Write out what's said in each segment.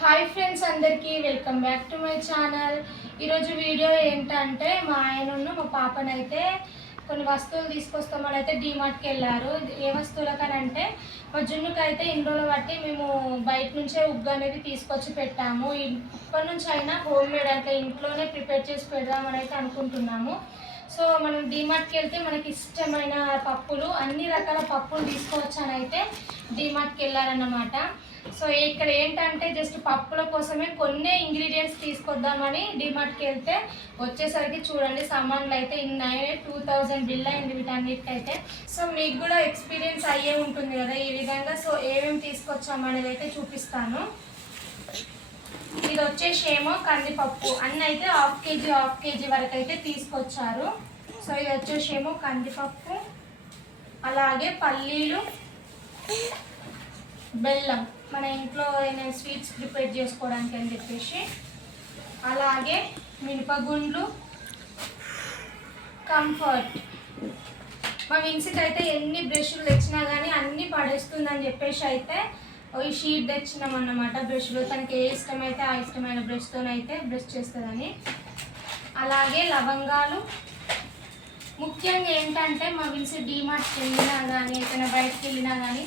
Hi friends, అందరికీ welcome back to my channel. ఈరోజు video ఏంటంటే మా ఆయనను మా పాపనైతే కొన్ని వస్తువులు తీసుకొస్తామని అయితే డీమార్ట్కి వెళ్ళారు. ఏ వస్తువులకనంటే మా జున్నుకైతే ఇన్ని రోజులు బట్టి మేము బయట నుంచే ఉగ్గు అనేది తీసుకొచ్చి పెట్టాము. ఇప్పటి నుంచి అయినా హోమ్ మేడ్ అంటే ఇంట్లోనే ప్రిపేర్ చేసి పెడదామని అయితే అనుకుంటున్నాము. సో మనం డీమార్ట్కి వెళ్తే మనకి ఇష్టమైన పప్పులు, అన్ని రకాల పప్పులు తీసుకోవచ్చని అయితే డీమార్ట్కి వెళ్ళారన్నమాట. సో ఇక్కడ ఏంటంటే జస్ట్ పప్పుల కోసమే కొన్ని ఇంగ్రీడియంట్స్ తీసుకొద్దామని డీమార్ట్కి వెళ్తే వచ్చేసరికి చూడండి సామాన్లు అయితే ఇన్నాయి. 2000 బిల్ అయింది వీటన్నిటికైతే. సో మీకు కూడా ఎక్స్పీరియన్స్ అయ్యే ఉంటుంది కదా ఈ విధంగా. సో ఏమేమి తీసుకొచ్చామనేది అయితే చూపిస్తాను. ఇది వచ్చేసి ఏమో కందిపప్పు, అన్నీ అయితే హాఫ్ కేజీ వరకు అయితే తీసుకొచ్చారు. సో ఇది వచ్చేసి ఏమో కందిపప్పు, అలాగే పల్లీలు, బెల్లం మన ఇంట్లో ఏమైనా స్వీట్స్ ప్రిపేర్ చేసుకోవడానికి అని చెప్పేసి, అలాగే మినపగుండ్లు, కంఫర్ట్. మా విన్సికి అయితే ఎన్ని బ్రష్లు తెచ్చినా కానీ అన్నీ పడేస్తుందని చెప్పేసి అయితే ఈ షీట్ తెచ్చినాం అన్నమాట. బ్రష్లు తనకి ఏ ఇష్టమైతే ఆ ఇష్టమైన బ్రష్తోనైతే బ్రష్ చేస్తుందని. అలాగే లవంగాలు. ముఖ్యంగా ఏంటంటే మా విన్సి డీమార్ట్కి వెళ్ళినా కానీ ఏదైనా బయటకు వెళ్ళినా కానీ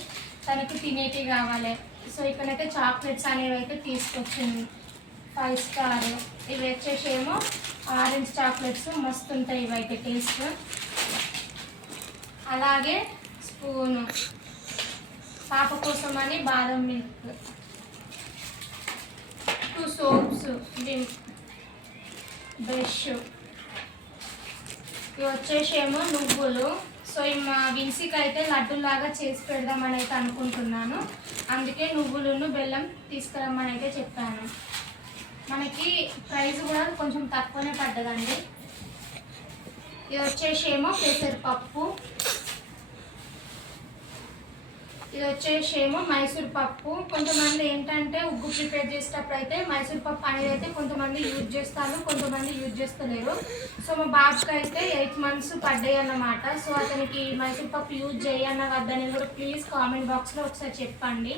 తనకి తినేటివి కావాలి. సో ఇక్కడైతే చాక్లెట్స్ అనేవి అయితే తీసుకొచ్చింది 5 స్టార్. ఇవి వచ్చేసి ఏమో ఆరెంజ్ చాక్లెట్స్, మస్తు ఉంటాయి ఇవైతే టేస్ట్. అలాగే స్పూను పాప కోసం అని బాదం మిల్క్, 2 సోప్స్, బ్రష్. ఇవి వచ్చేసి ఏమో నువ్వులు. సో మా విన్సికి అయితే లడ్డులాగా చేసి పెడదామని అయితే అనుకుంటున్నాను. అందుకే నువ్వులను బెల్లం తీసుకురమ్మని అయితే చెప్పాను. మనకి ప్రైస్ కూడా కొంచెం తక్కువనే పడ్డదండి. ఇది వచ్చేసి ఏమో పెసరపప్పు, ఇది వచ్చేసి ఏమో మైసూర్ పప్పు. కొంతమంది ఏంటంటే ఉగ్గు ప్రిపేర్ చేసేటప్పుడు అయితే మైసూర్ పప్పు అనేది అయితే కొంతమంది యూజ్ చేస్తారు, కొంతమంది యూజ్ చేస్తలేరు. సో మా బాబుకి అయితే 8 మంత్స్ పడ్డాయి అన్నమాట. సో అతనికి మైసూర్ పప్పు యూజ్ చేయన్న వద్దని కూడా ప్లీజ్ కామెంట్ బాక్స్లో ఒకసారి చెప్పండి.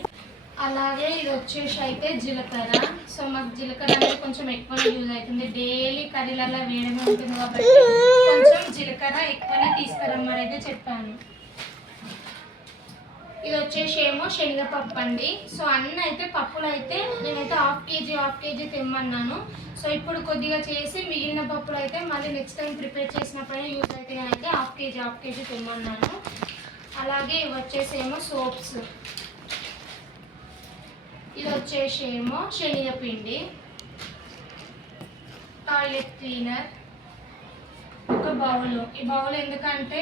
అలాగే ఇది వచ్చేసి అయితే జీలకర్ర. సో మాకు జీలకర్ర అనేది కొంచెం ఎక్కువనే యూజ్ అవుతుంది, డైలీ కర్రీలలో వేయడమే ఉంటుంది కాబట్టి కొంచెం జీలకర్ర ఎక్కువనే తీసుకురమ్మని అయితే చెప్పాను. ఇది వచ్చేసి ఏమో శనగపప్పు అండి. సో అన్నీ అయితే పప్పులు అయితే నేనైతే హాఫ్ కేజీ తెమ్మన్నాను. సో ఇప్పుడు కొద్దిగా చేసి మిగిలిన పప్పులు అయితే మళ్ళీ నెక్స్ట్ టైం ప్రిపేర్ చేసినప్పుడైనా యూజ్ అయితే అయితే హాఫ్ కేజీ తెమ్మన్నాను. అలాగే ఇవి వచ్చేసి ఏమో సోప్స్. ఇది వచ్చేసి ఏమో శనగపిండి, టాయిలెట్ క్లీనర్, ఒక బౌల్. ఈ బౌల్ ఎందుకంటే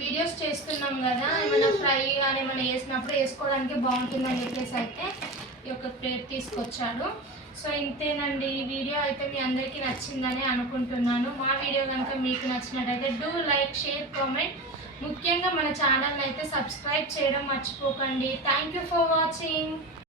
వీడియోస్ చేస్తున్నాం కదా, ఏమైనా ఫ్రై కానీ ఏమైనా వేసినప్పుడు వేసుకోవడానికి బాగుంటుందని చెప్పేసి అయితే ఈ యొక్క ప్లేట్ తీసుకొచ్చాడు. సో ఇంతేనండి. ఈ వీడియో అయితే మీ అందరికీ నచ్చిందని అనుకుంటున్నాను. మా వీడియో కనుక మీకు నచ్చినట్టయితే డూ లైక్, షేర్, కామెంట్. ముఖ్యంగా మన ఛానల్ని అయితే సబ్స్క్రైబ్ చేయడం మర్చిపోకండి. Thank you for watching.